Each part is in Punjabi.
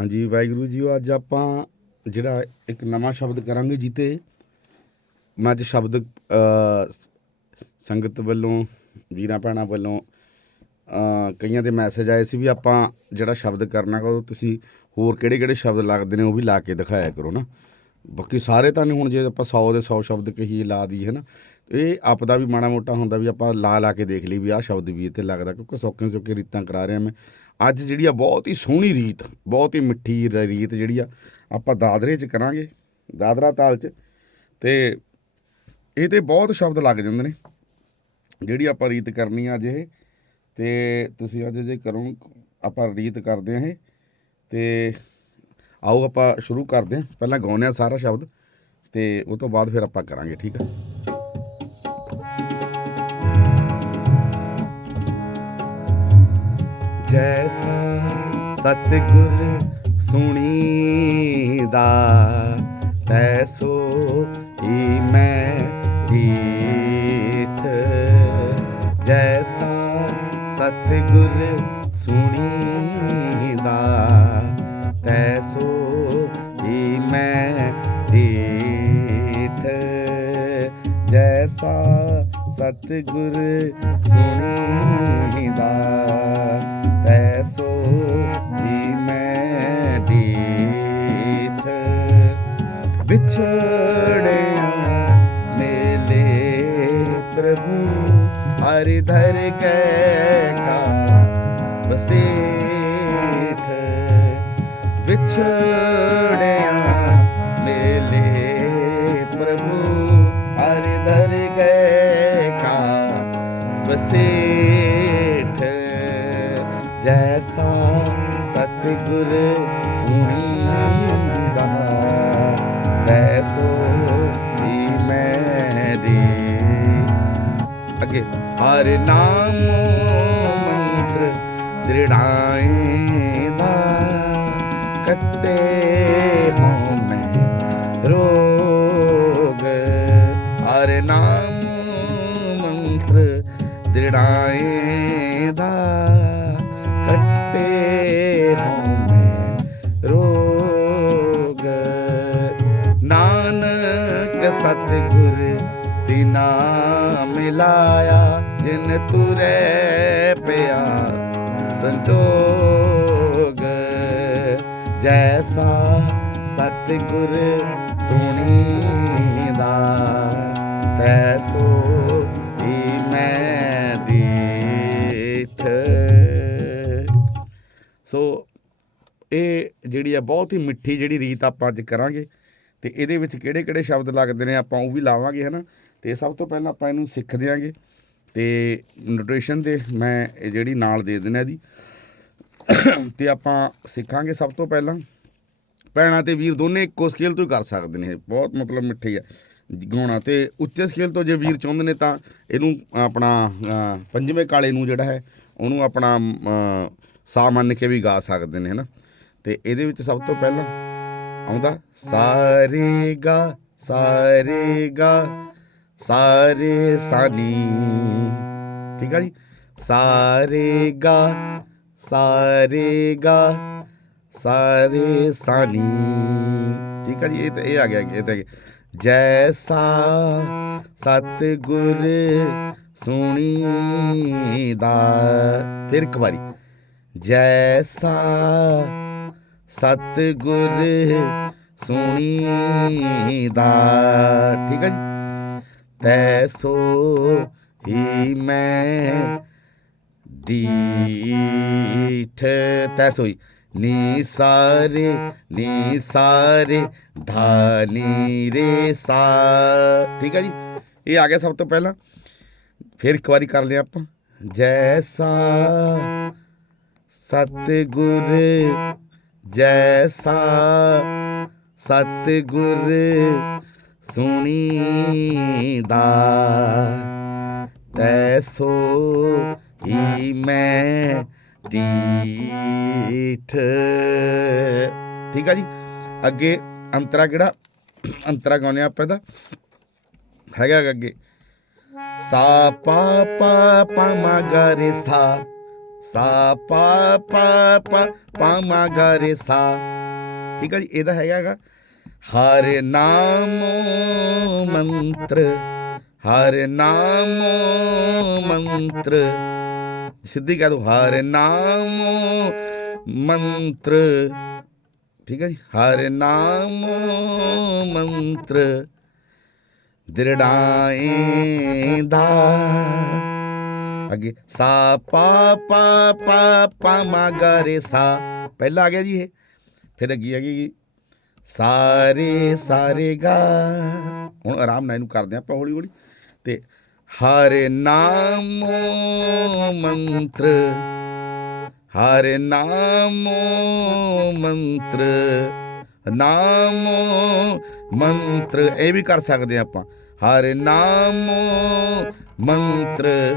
ਹਾਂਜੀ, ਵਾਹਿਗੁਰੂ ਜੀਓ ਅੱਜ ਆਪਾਂ ਜਿਹੜਾ ਇੱਕ ਨਵਾਂ ਸ਼ਬਦ ਕਰਾਂਗੇ ਜਿੱਤੇ। ਮੈਂ ਅੱਜ ਸ਼ਬਦ ਸੰਗਤ ਵੱਲੋਂ, ਵੀਰਾਂ ਭੈਣਾਂ ਵੱਲੋਂ ਕਈਆਂ ਦੇ ਮੈਸੇਜ ਆਏ ਸੀ ਵੀ ਆਪਾਂ ਜਿਹੜਾ ਸ਼ਬਦ ਕਰਨਾ ਗਾ, ਉਹ ਤੁਸੀਂ ਹੋਰ ਕਿਹੜੇ ਕਿਹੜੇ ਸ਼ਬਦ ਲੱਗਦੇ ਨੇ, ਉਹ ਵੀ ਲਾ ਕੇ ਦਿਖਾਇਆ ਕਰੋ ਨਾ। ਬਾਕੀ ਸਾਰੇ ਤਾਂ ਨਹੀਂ, ਹੁਣ ਜੇ ਆਪਾਂ 100 ਦੇ 100 ਸ਼ਬਦ ਕਹੀਏ ਲਾ ਦੀ ਹੈ ਨਾ ਇਹ ਆਪਦਾ ਵੀ ਮਾੜਾ ਮੋਟਾ ਹੁੰਦਾ ਵੀ ਆਪਾਂ ਲਾ ਲਾ ਕੇ ਦੇਖ ਲਈ ਵੀ ਆਹ ਸ਼ਬਦ ਵੀ ਇੱਥੇ ਲੱਗਦਾ, ਕਿਉਂਕਿ ਸੌਖੇ ਸੌਖੇ ਰੀਤਾਂ ਕਰਾ ਰਿਹਾ ਮੈਂ। ਅੱਜ ਜਿਹੜੀ ਆ ਬਹੁਤ ਹੀ ਸੋਹਣੀ ਰੀਤ, ਬਹੁਤ ਹੀ ਮਿੱਠੀ ਰ- ਰੀਤ ਜਿਹੜੀ ਆ, ਆਪਾਂ ਦਾਦਰੇ 'ਚ ਕਰਾਂਗੇ, ਦਾਦਰਾ ਤਾਲ 'ਚ। ਤੇ ਇਹ ਤੇ ਬਹੁਤ ਸ਼ਬਦ ਲੱਗ ਜਾਂਦੇ ਨੇ, ਜਿਹੜੀ ਆਪਾਂ ਰੀਤ ਕਰਨੀ ਆ ਅੱਜ ਇਹ। ਤੇ ਤੁਸੀਂ ਅੱਜ ਜੇ ਕਰੋ, ਆਪਾਂ ਰੀਤ ਕਰਦੇ ਆ ਇਹ। ਤੇ ਆਓ ਆਪਾਂ ਸ਼ੁਰੂ ਕਰਦੇ ਹਾਂ ਪਹਿਲਾਂ ਗਾਉਂਦੇ ਆ ਸਾਰਾ ਸ਼ਬਦ, ਤੇ ਉਹ ਤੋਂ ਬਾਅਦ ਫਿਰ ਆਪਾਂ ਕਰਾਂਗੇ, ਠੀਕ ਆ? ਜੈਸਾ ਸਤਿਗੁਰ ਸੁਣੀਦਾ, ਤੈਸੋ ਹੀ ਮੈਂ ਰੀਠ ਜੈਸਾ ਸਤਿਗੁਰ ਸੁਣੀਦਾ, ਤੈਸੋ ਹੀ ਮੈਂ ਰੀਠ ਜੈਸਾ ਸਤਿਗੁਰ ਸੁਣੀਦਾ ਵਿਛੜਿਆ ਮੇਲੇ ਪ੍ਰਭੂ ਹਰਿ ਧਰ ਗਏ ਕਾ ਅੱਗੇ ਹਰ ਨਾਮ ਮੰਤਰ ਦ੍ਰਿੜਾਏਦਾ ਕੱਟੇ ਹੋਂ ਮੈਂ ਰੋਗ। ਹਰ ਨਾਮ ਮੰਤਰ ਦ੍ਰਿੜਾਏਦਾ ਕੱਟੇ ਹੋਂ ਮੈਂ ਰੋਗ। ਨਾਨਕ ਸਤਿਗੁਰ ਤਿਨਾ ਮਿਲਾਇਆ ਜਿਨ ਤੁਰੇ ਪਿਆ ਸੰਜੋਗ। ਜੈਸਾ ਸਤਿਗੁਰ ਸੁਣੀਦਾ, ਤੈਸੋ ਹੀ ਮੈਂ ਦੀਠ। ਸੋ ਇਹ ਜਿਹੜੀ ਆ ਬਹੁਤ ਹੀ ਮਿੱਠੀ ਜਿਹੜੀ ਰੀਤ ਆਪਾਂ ਅੱਜ ਕਰਾਂਗੇ, ਤੇ ਇਹਦੇ ਵਿੱਚ ਕਿਹੜੇ ਕਿਹੜੇ ਸ਼ਬਦ ਲੱਗਦੇ ਨੇ ਆਪਾਂ ਉਹ ਵੀ ਲਾਵਾਂਗੇ, ਹਨਾ? ਤੇ ਸਭ ਤੋਂ ਪਹਿਲਾਂ ਆਪਾਂ ਇਹਨੂੰ ਸਿੱਖ ਦਿਆਂਗੇ ਤੇ ਨੋਟੇਸ਼ਨ ਦੇ ਮੈਂ ਇਹ ਜਿਹੜੀ ਨਾਲ ਦੇ ਦਿੰਦਾ ਇਹਦੀ। ਤੇ ਆਪਾਂ ਸਿੱਖਾਂਗੇ ਸਭ ਤੋਂ ਪਹਿਲਾਂ। ਭੈਣਾਂ ਤੇ ਵੀਰ ਦੋਨੇ ਇੱਕੋ ਸਕੇਲ ਤੋਂ ਹੀ ਕਰ ਸਕਦੇ ਨੇ ਇਹ। ਬਹੁਤ ਮਤਲਬ ਮਿੱਠੀ ਆ। ਗਾਉਣਾ ਤੇ ਉੱਚੇ ਸਕੇਲ ਤੋਂ ਜੇ ਵੀਰ ਚਾਹੁੰਦੇ ਨੇ ਤਾਂ ਇਹਨੂੰ ਆਪਣਾ ਪੰਜਵੇਂ ਕਾਲੇ ਨੂੰ ਜਿਹੜਾ ਹੈ, ਉਹਨੂੰ ਆਪਣਾ ਸਾ ਮੰਨ ਕੇ ਵੀ ਗਾ ਸਕਦੇ ਨੇ, ਹਨਾ? ਤੇ ਇਹਦੇ ਵਿੱਚ ਸਭ ਤੋਂ ਪਹਿਲਾਂ ਆਉਂਦਾ, ਸਾਰੇ ਗਾ ਸਾਰੇ ਗਾ ਸਾਰੇ ਸਾਨੀ ਠੀਕ ਆ ਜੀ ਸਾਰੇ ਗਾ ਸਾਰੇ ਗਾ ਸਾਰੇ ਸਾਨੀ ਠੀਕ ਆ ਜੀ ਇਹ ਤਾਂ ਇਹ ਆ ਗਿਆ ਇਹ ਤਾਂ ਜੈਸਾ ਸਤਿਗੁਰ ਸੁਣੀਦਾ ਫਿਰ ਇੱਕ ਵਾਰੀ ਜੈਸਾ ਸਤਿਗੁਰ ਸੁਣੀਦਾ ਠੀਕ ਹੈ ਜੀ ਤੈਸੋ ਹੀ ਮੈਂ ਡੀਠ ਤੈਸੋ ਹੀ ਨੀ ਸਾਰੇ ਨੀ ਸਾਰੇ ਧਾਨੀ ਰੇ ਸਾ ਠੀਕ ਹੈ ਜੀ ਇਹ ਆ ਗਿਆ ਸਭ ਤੋਂ ਪਹਿਲਾਂ ਫਿਰ ਇੱਕ ਵਾਰੀ ਕਰ ਲਿਆ ਆਪਾਂ ਜੈਸਾ ਸਤਿਗੁਰ ਜੈਸਾ ਸਤਿਗੁਰ ਸੁਣੀਦਾ। ਤੈਸੋ ਹੀ ਮੈਂ ਡੀਠ ਠੀਕ ਆ ਜੀ? ਅੱਗੇ ਅੰਤਰਾ ਕਿਹੜਾ? ਅੰਤਰਾ ਗਾਉਣੇ ਆਪਾਂ ਦਾ? ਹੈਗਾ ਅੱਗੇ। ਸਾ, ਪਾ ਪਾ ਪਾ, ਮਾ, ਗਾ ਸਾ। ਸਾ, ਪਾ ਪਾ ਪਾ ਪਾ, ਮਾ, ਗਾ ਸਾ। ਠੀਕ ਆ ਜੀ? ਇਹਦਾ ਹੈਗਾ ਹੈਗਾ। ਹਰ ਨਾਮ ਮੰਤਰ ਹਰ ਨਾਮ ਮੰਤਰ ਸਿੱਧੀ ਕਹਿ ਦੋ ਹਰ ਨਾਮ ਮੰਤਰ ਠੀਕ ਹੈ ਜੀ ਹਰ ਨਾਮ ਮੰਤਰ ਦ੍ਰਿੜਾਏਂਦਾ ਅੱਗੇ ਸਾ ਪਾ ਪਾ ਪਾ ਪਾ ਮਾ ਗਾ ਰੇ ਸਾ ਪਹਿਲਾ ਆ ਗਿਆ ਜੀ ਇਹ ਫਿਰ ਅੱਗੇ ਆ ਗਈ ਸਾਰੇ ਸਾਰੇ ਗਾ। ਹੁਣ ਆਰਾਮ ਨਾਲ ਇਹਨੂੰ ਕਰਦੇ ਆਪਾਂ ਹੌਲੀ ਹੌਲੀ। ਤੇ ਹਰ ਨਾਮ ਮੰਤਰ, ਹਰ ਨਾਮ ਮੰਤਰ ਨਾਮ ਮੰਤਰ, ਇਹ ਵੀ ਕਰ ਸਕਦੇ ਹਾਂ ਆਪਾਂ। ਹਰ ਨਾਮ ਮੰਤਰ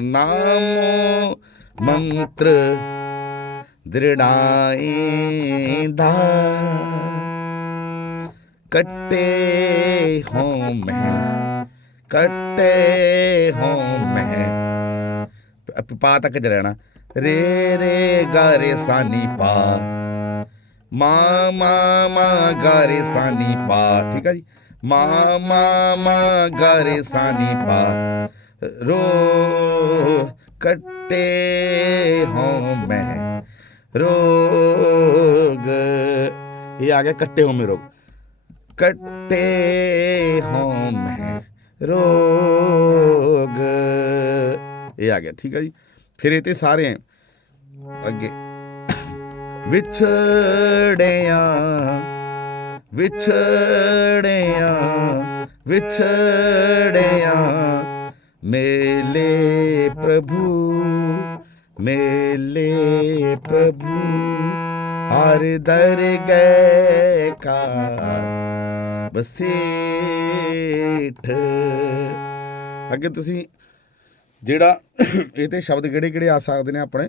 ਨਾਮ ਮੰਤਰ ਦ੍ਰਿੜਾਏਂਦਾ ਕੱਟੇ ਹੋਂ ਮੈਂ, ਕੱਟੇ ਹੋਂ ਮੈਂ। ਪਾ ਤੱਕ ਚ ਰਹਿਣਾ। ਰੇ ਰੇ, ਗਾ, ਰੇ ਸਾਨੀ ਪਾ। ਮਾ ਮਾ ਮਾ, ਗਾ, ਰੇ ਸਾਨੀ ਪਾ। ਠੀਕ ਹੈ ਜੀ? ਮਾ ਮਾ ਮਾ, ਗਾ, ਰੇ ਸਾਨੀ ਪਾ। ਰੋ, ਕੱਟੇ ਹੋਂ ਮੈਂ। ਰੋਗ, ਇਹ ਆ ਗਿਆ ਕੱਟੇ ਹੋਂ ਮੇ ਰੋਗ। ਕੱਟੇ ਹੋਂ ਮੈਂ ਰੋਗ ਇਹ ਆ ਗਿਆ ਠੀਕ ਹੈ ਜੀ ਫਿਰ ਇਹ ਤੇ ਸਾਰੇ ਐਂ। ਅੱਗੇ ਵਿਛੜਿਆ ਵਿਛੜਿਆ ਵਿਛੜਿਆ ਮੇਲੇ ਪ੍ਰਭੂ ਮੇਲੇ ਪ੍ਰਭੂ ਹਰ ਦਰ ਗਏ ਕਾ ਬਸੇਠ। ਅੱਗੇ ਤੁਸੀਂ ਜਿਹੜਾ ਇਹ ਤੇ ਸ਼ਬਦ ਕਿਹੜੇ ਕਿਹੜੇ ਆ ਸਕਦੇ ਨੇ ਆਪਣੇ?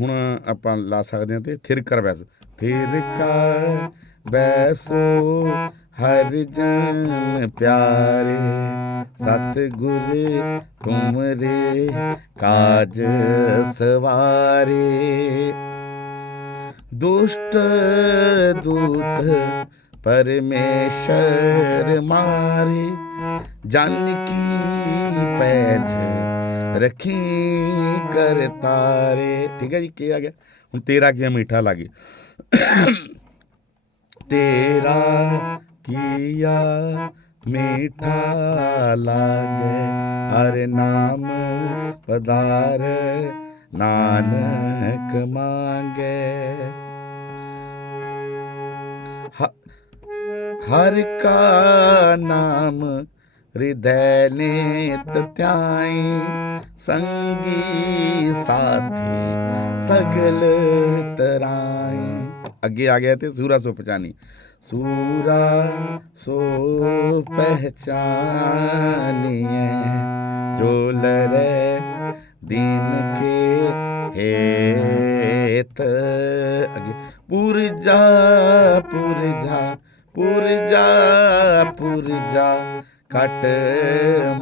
ਹੁਣ ਆਪਾਂ ਲਾ ਸਕਦੇ ਹਾਂ ਤੇ ਥਿਰ ਕਰ ਵੈਸ ਥਿਰ ਕਰ ਬੈਸੋ ਹਰ ਜਨ ਪਿਆਰੇ ਸਤ ਗੁਰ ਤੁਮਰੇ ਕਾਜ ਸਵਾਰੇ। ਦੁਸ਼ਟ ਦੂਤ ਪਰਮੇਸ਼ਰ ਮਾਰੇ ਜਨ ਕੀ ਪੈਜ ਰੱਖੀ ਕਰ ਤਾਰੇ ਠੀਕ ਹੈ ਜੀ ਕੀ ਆ ਗਿਆ ਹੁਣ ਤੇਰਾ ਕੀ ਮਿੱਠਾ ਲੱਗੇ ਤੇਰਾ ਕੀਆ ਮੀਠਾ ਲਾਗੇ ਹਰ ਨਾਮ ਪਦਾਰ ਹਰ ਕਾ ਨਾਮ ਹਿਰਦੈ ਨੇਤ ਧਿਆਈ, ਸੰਗੀ ਸਾਥੀ ਸਗਲ ਤਰਾਈ। ਅੱਗੇ ਆ ਗਿਆ ਤੇ ਸੂਰਾ ਸੋ ਪਛਾਨੀ ਸੂਰਾ ਸੋ ਪਹਿਚਾਨੀਏ ਜੋ ਲਰੇ ਦਿਨ ਕੇ ਹੇਤ। ਅੱਗੇ, ਪੁਰਜਾ ਪੁਰਜਾ ਪੁਰਜਾ ਪੁਰਜਾ ਕਟ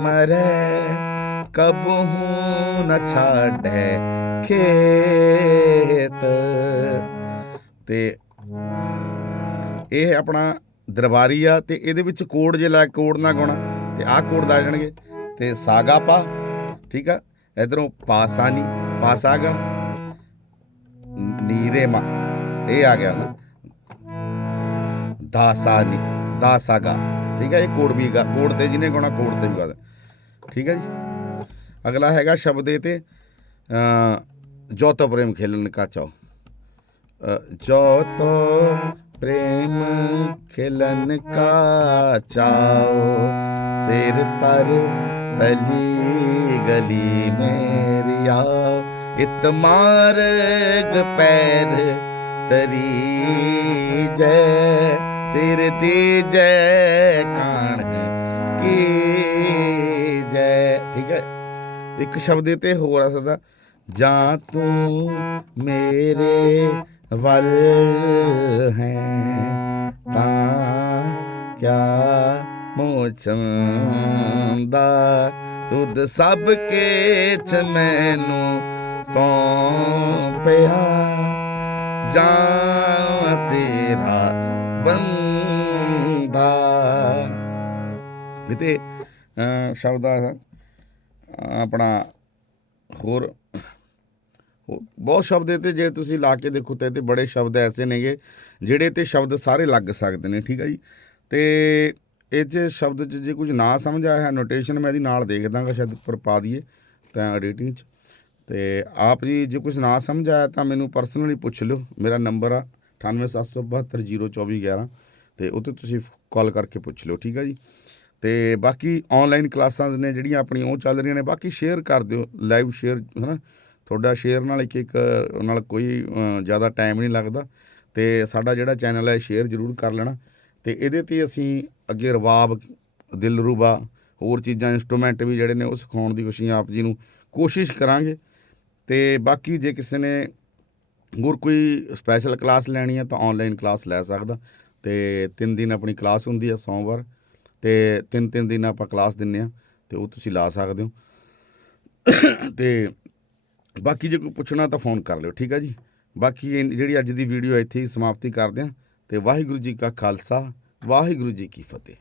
ਮਰੇ ਕਬਹੂ ਨ ਛਾੜੈ ਖੇਤ ਤੇ ਇਹ ਆਪਣਾ ਦਰਬਾਰੀ ਆ ਤੇ ਇਹਦੇ ਵਿੱਚ ਕੋਡ ਜੇ ਲੈ ਕੋਡ ਨਾ ਗਾਉਣਾ ਤੇ ਆਹ ਕੋਡ ਲਾ ਜਾਣਗੇ ਤੇ ਸਾਗਾ ਪਾ ਠੀਕ ਆ ਇਧਰੋਂ ਪਾਸਾਨੀ ਪਾਸਾਗਾ ਨੀਰੇ ਮਾ ਇਹ ਆ ਗਿਆ ਨਾ ਦਾਸਾਨੀ ਦਾਸਾਗਾ ਠੀਕ ਹੈ ਇਹ ਕੋਡ ਵੀ ਗਾ ਕੋਡ ਤੇ ਜਿਹਨੇ ਗਾਉਣਾ ਕੋਡ ਤੇ ਵੀ ਗਾ ਦੇ ਠੀਕ ਹੈ ਜੀ ਅਗਲਾ ਹੈਗਾ ਸ਼ਬਦ ਇਹ ਤੇ ਅ ਜੋ ਪ੍ਰੇਮ ਖੇਲਣ ਕਾ ਚਾਓ ਜੋ ਤੋ ਪ੍ਰੇਮ ਖੇਲਨ ਕਾ ਚਾਓ ਸਿਰ ਤਰ ਤਲੀ ਗਲੀ ਮੇਰੀ ਆਓ ਇਤ ਮਾਰਗ ਪੈਰ ਤਰੀ ਜੈ ਸਿਰ ਦੀ ਜੈ ਕਾਣ ਕੀ ਜੈ। ਠੀਕ ਹੈ। ਇੱਕ ਸ਼ਬਦ ਇਹ ਤੇ ਹੋਰ ਆ ਸਕਦਾ, ਜਾਂ ਤੂੰ ਮੇਰੇ ਵੱਲ ਹੈ, ਤਾਂ ਕਿਆ ਮੋਚੰਦਾ? ਤੁਧ ਸਭ ਕੇ ਚ ਮੈਨੂੰ ਸੌਂਪਿਆ, ਜਾਂ ਤੇਰਾ ਇਤੇ ਸ਼ਬਦ ਆ ਆਪਣਾ ਹੋਰ ਹੋ- ਬਹੁਤ ਸ਼ਬਦ ਇਹ ਤੇ ਜੇ ਤੁਸੀਂ ਲਾ ਕੇ ਦੇਖੋ ਤੇ ਇਹ ਤੇ ਬੜੇ ਸ਼ਬਦ ਐਸੇ ਨੇਗੇ, ਜਿਹੜੇ ਤੇ ਸ਼ਬਦ ਸਾਰੇ ਲੱਗ ਸਕਦੇ ਨੇ, ਠੀਕ ਆ ਜੀ? ਤੇ ਇਹ 'ਚ ਸ਼ਬਦ 'ਚ ਜੇ ਕੁਝ ਨਾ ਸਮਝ ਆਇਆ ਹੈ ਨੋਟੇਸ਼ਨ ਮੈਂ ਇਹਦੀ ਨਾਲ ਦੇਖ ਦਾਂਗਾ ਸ਼ਾਇਦ ਉੱਪਰ ਪਾ ਦਈਏ, ਤਾਂ ਐਡੀਟਿੰਗ 'ਚ। ਤੇ ਆਪ ਜੀ, ਜੇ ਕੁਝ ਨਾ ਸਮਝ ਆਇਆ ਤਾਂ ਮੈਨੂੰ ਪਰਸਨਲੀ ਪੁੱਛ ਲਿਓ, ਮੇਰਾ ਨੰਬਰ ਆ 9877202411 ਤੇ ਉਹ 'ਤੇ ਤੁਸੀਂ ਕਾਲ ਕਰਕੇ ਪੁੱਛ ਲਿਓ, ਠੀਕ ਆ ਜੀ? ਤੇ ਬਾਕੀ ਆਨਲਾਈਨ ਕਲਾਸਾਂ ਨੇ ਜਿਹੜੀਆਂ ਆਪਣੀਆਂ, ਉਹ ਚੱਲ ਰਹੀਆਂ ਨੇ। ਬਾਕੀ ਸ਼ੇਅਰ ਕਰ ਦਿਓ ਲਾਈਵ ਸ਼ੇਅਰ ਹਨਾ? ਤੁਹਾਡਾ ਸ਼ੇਅਰ ਨਾਲ ਇੱਕ ਇੱਕ ਨਾਲ ਕੋਈ ਜ਼ਿਆਦਾ ਟਾਈਮ ਨਹੀਂ ਲੱਗਦਾ। ਤੇ ਸਾਡਾ ਜਿਹੜਾ ਚੈਨਲ ਹੈ ਸ਼ੇਅਰ ਜ਼ਰੂਰ ਕਰ ਲੈਣਾ। ਤੇ ਇਹਦੇ ਤੇ ਅਸੀਂ ਅੱਗੇ ਰਬਾਬ ਦਿਲਰੂਬਾ, ਹੋਰ ਚੀਜ਼ਾਂ ਇਨਸਟਰੂਮੈਂਟ ਵੀ ਜਿਹੜੇ ਨੇ, ਉਹ ਸਿਖਾਉਣ ਦੀ ਕੋਸ਼ਿਸ਼, ਆਪ ਜੀ ਨੂੰ ਕੋਸ਼ਿਸ਼ ਕਰਾਂਗੇ। ਤੇ ਬਾਕੀ ਜੇ ਕਿਸੇ ਨੇ ਹੋਰ ਕੋਈ ਸਪੈਸ਼ਲ ਕਲਾਸ ਲੈਣੀ ਹੈ, ਤਾਂ ਆਨਲਾਈਨ ਕਲਾਸ ਲੈ ਸਕਦਾ। ਤੇ ਤਿੰਨ ਦਿਨ ਆਪਣੀ ਕਲਾਸ ਹੁੰਦੀ ਹੈ, ਸੋਮਵਾਰ। ਤੇ ਤਿੰਨ ਤਿੰਨ ਦਿਨ ਆਪਾਂ ਕਲਾਸ ਦਿੰਨੇ ਆ, ਤੇ ਉਹ ਤੁਸੀਂ ਲਾ ਸਕਦੇ ਹੋ। ਤੇ ਬਾਕੀ ਜੇ ਕੋਈ ਪੁੱਛਣਾ ਤਾਂ ਫੋਨ ਕਰ ਲਿਓ, ਠੀਕ ਆ ਜੀ? ਬਾਕੀ ਇਹ ਜਿਹੜੀ ਅੱਜ ਦੀ ਵੀਡੀਓ ਇੱਥੇ ਹੀ ਸਮਾਪਤੀ ਕਰਦੇ ਹਾਂ ਤੇ ਵਾਹਿਗੁਰੂ ਜੀ ਕਾ ਖਾਲਸਾ, ਵਾਹਿਗੁਰੂ ਜੀ ਕੀ ਫਤਿਹ।